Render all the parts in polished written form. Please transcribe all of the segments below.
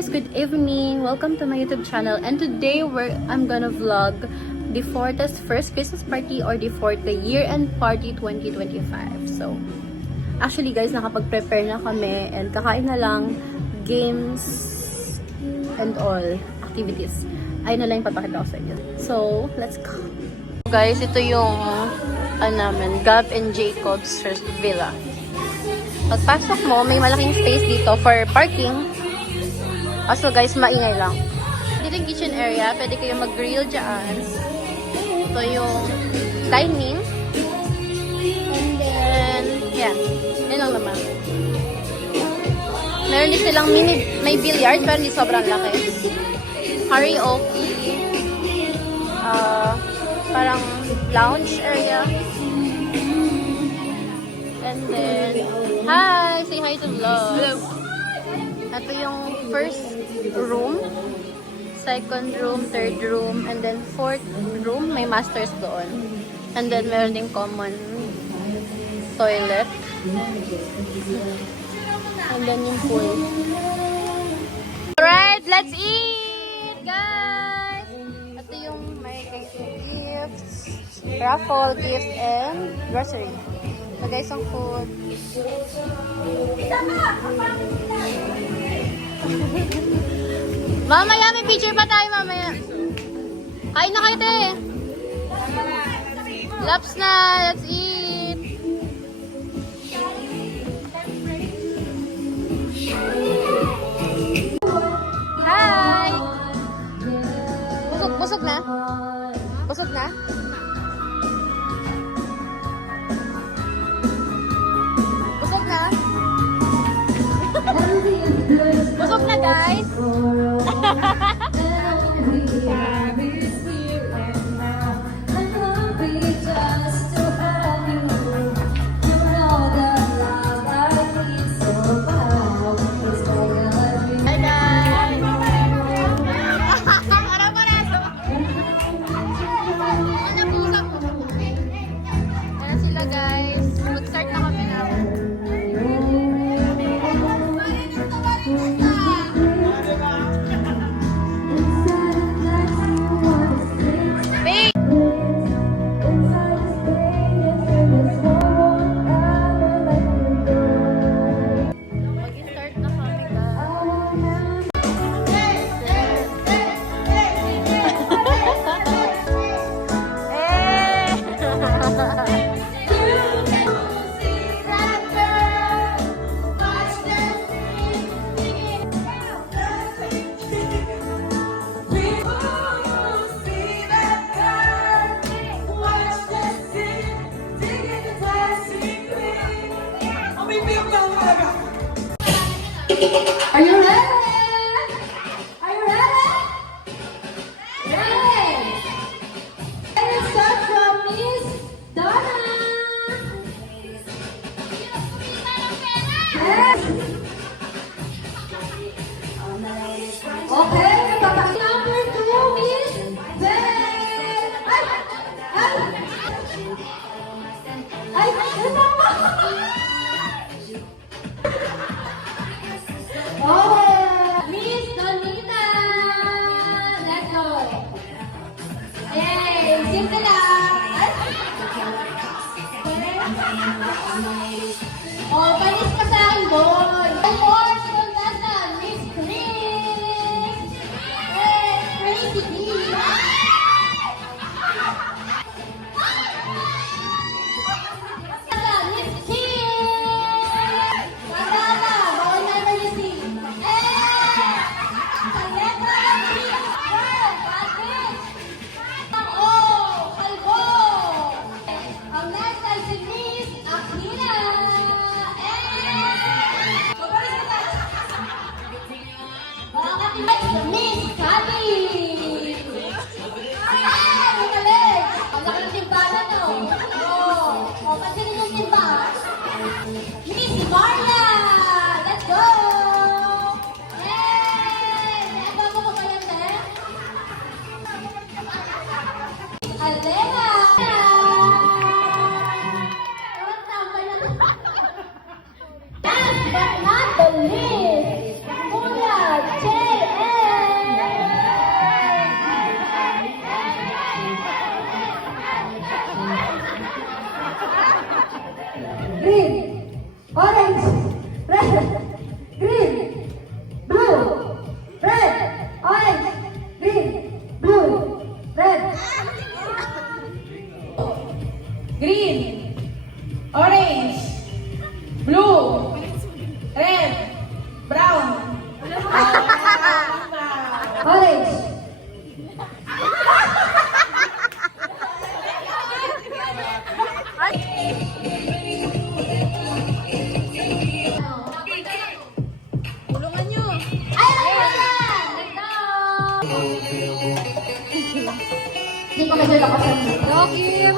guys, good evening. Welcome to my YouTube channel. And today I'm gonna vlog the Forte's first Christmas party or the Forte year-end party 2025. So, actually guys, nakapag-prepare na kami and kakain na lang, games and all activities. Ayun na lang yung papakita ko sa inyo. So, let's go. Guys, ito yung namin, Gav and Jacob's first villa. Pagpasok mo, may malaking space dito for parking. Also guys, maingay lang. Dito yung kitchen area, pwede kayo mag-grill dyan. Ito yung dining. And then, yeah. Yan lang naman. Meron din silang may billiard, pero hindi sobrang laki. Karaoke. Parang lounge area. And then, hi! Say hi to vlog. Hello. Ito yung first room, second room, third room, and then fourth room. May masters doon. And then, meron ding common toilet. And then yung pool. Alright, let's eat! Guys! Ito yung may gifts, raffle, gifts, and grocery. So guys, ang food. Mamaya, may picture pa tayo mamaya. Kain na kayo, te. Laps na. Let's eat. Hi! Busog na? Busog na? Busog na? Busog na, guys? Are you ready? Are you ready? Yes! Let's start from Miss Donna. Yes! Okay, number 2, Miss Ben. Ay, oh, Miss Donita! Let's go! Yay! Simple lang! Oh, panis ka sa akin, boy! One more contestant, Miss Chris! Hey, crazy kid! Miss Kim! Madama! Bawal na emergency! Miss Kati! Ay! Magaling! Ang laki ng timbangan, no? Oh, pansinin yung timba. Miss Marla! Let's go! Yay! Naiba mo ba yan, te? Alena! Last but not the least, Kuya Che! Hindi ko medyo ako sa dito. Go, Kim!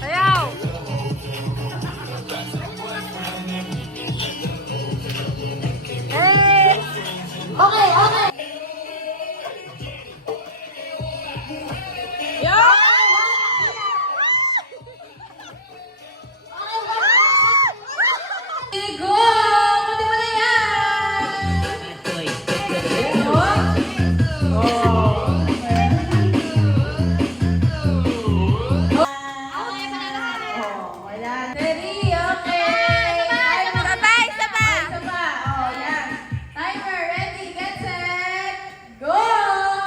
Ayaw! Okay, okay. Go! Kundi mo na yan! Ready? Okay! Sabay! Sabay! Oh, yan. Timer, ready, get set, go!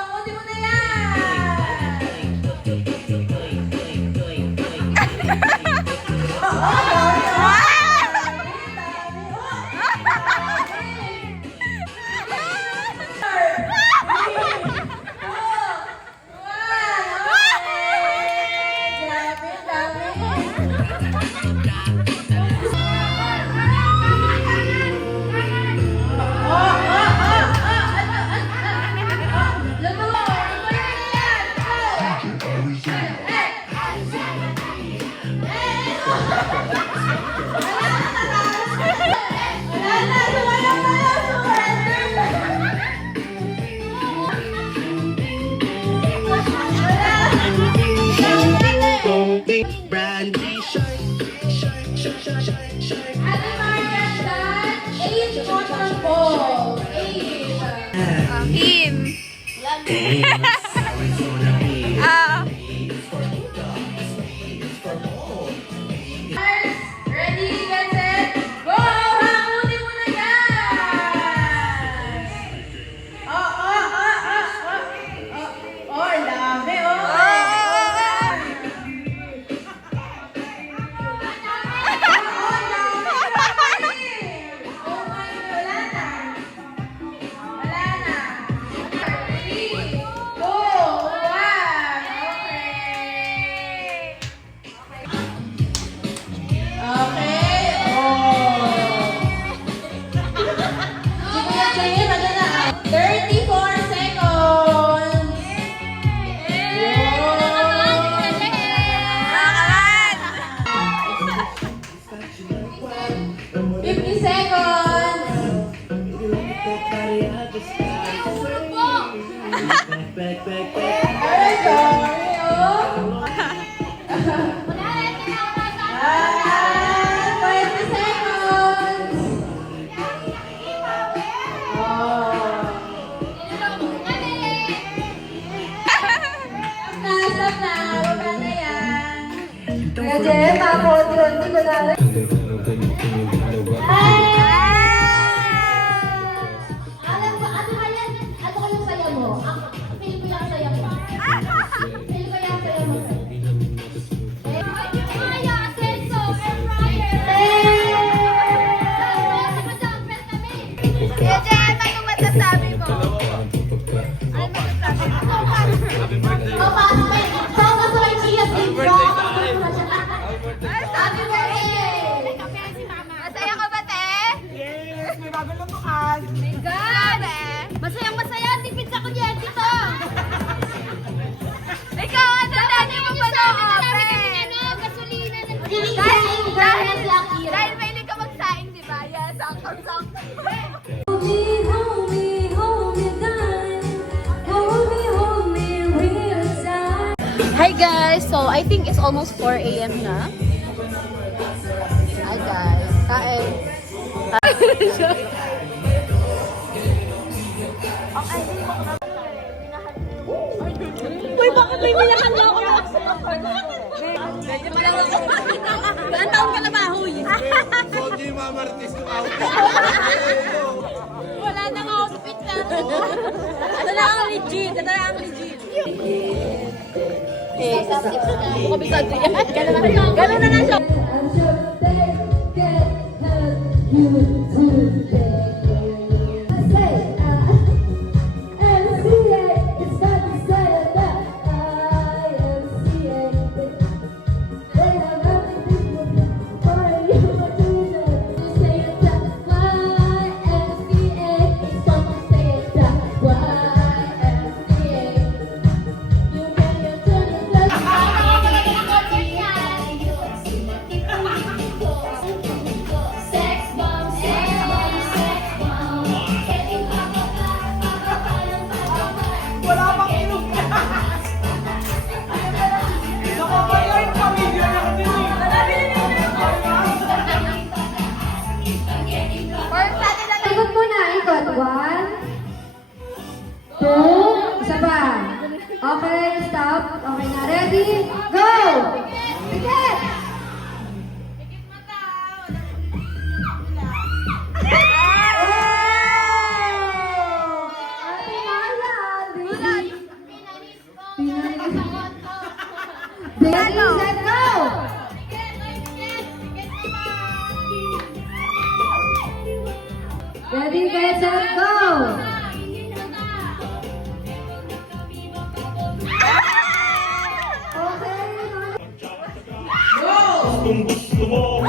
Kundi mo na yan! Brandy shark, shark, shark, shark, shark, shark. Ate Marian, done. 8 cotton balls. 8. Kim! Dance, Arizona beer. Ready, get set, go! Hakunin mo na yan! Oh, dami, Back, back, back. Jen, pakonti-konti ko na lang. Alam mo, ano kaya? Ano kaya saya mo? Feel ko yung saya mo. Feel ko yung saya mo. Maya, Asenso, and Ryan. Kaya Jen, ano masasabi mo? Ano masasabi mo? Happy birthday! Masaya ka ba, te? Yes, may bago lang bukas. My God! Masayang masaya, tipid sa kuryente to! Ikaw, ano natin mo pa na dahil mahilig ka magsaing, di ba? Yes, sakto. Hi guys! So, I think it's almost 4 a.m. na. Hi guys! Kain! Uy, bakit may minakala ako na? Ilan taon ka na ba, huy? Hindi mamartis ko out. Wala nang outfit na. Ito na ang legit. Eh, kabisado yan. Ganun na lang siya. Wala pang inom. Nakakaya yung pamilya natin eh. Ikot muna, ikot. 1, 2, isa pa. Okay, stop. Okay na, ready? Go! Pikit! Ready, set, go! Ready, get, set, go! Okay. Kung gusto mo.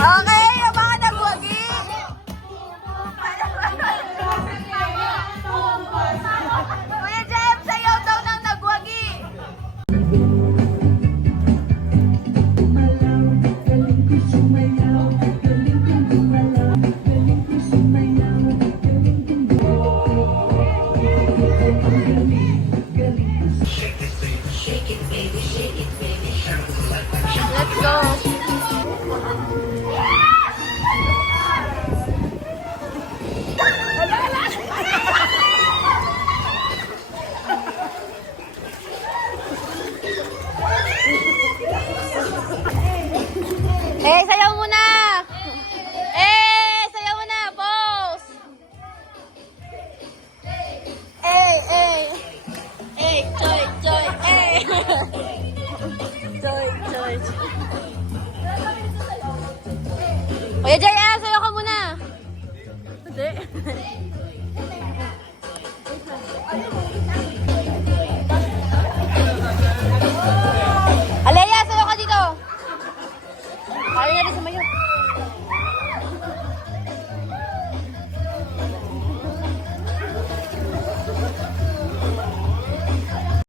Okay, yung mga nagwagi. Kuya Jem, sayaw daw ng nagwagi. Let's go. Eh, sayaw muna! Eh, sayaw muna, boss! Joy, joy, Joy, joy. Kuya Jay,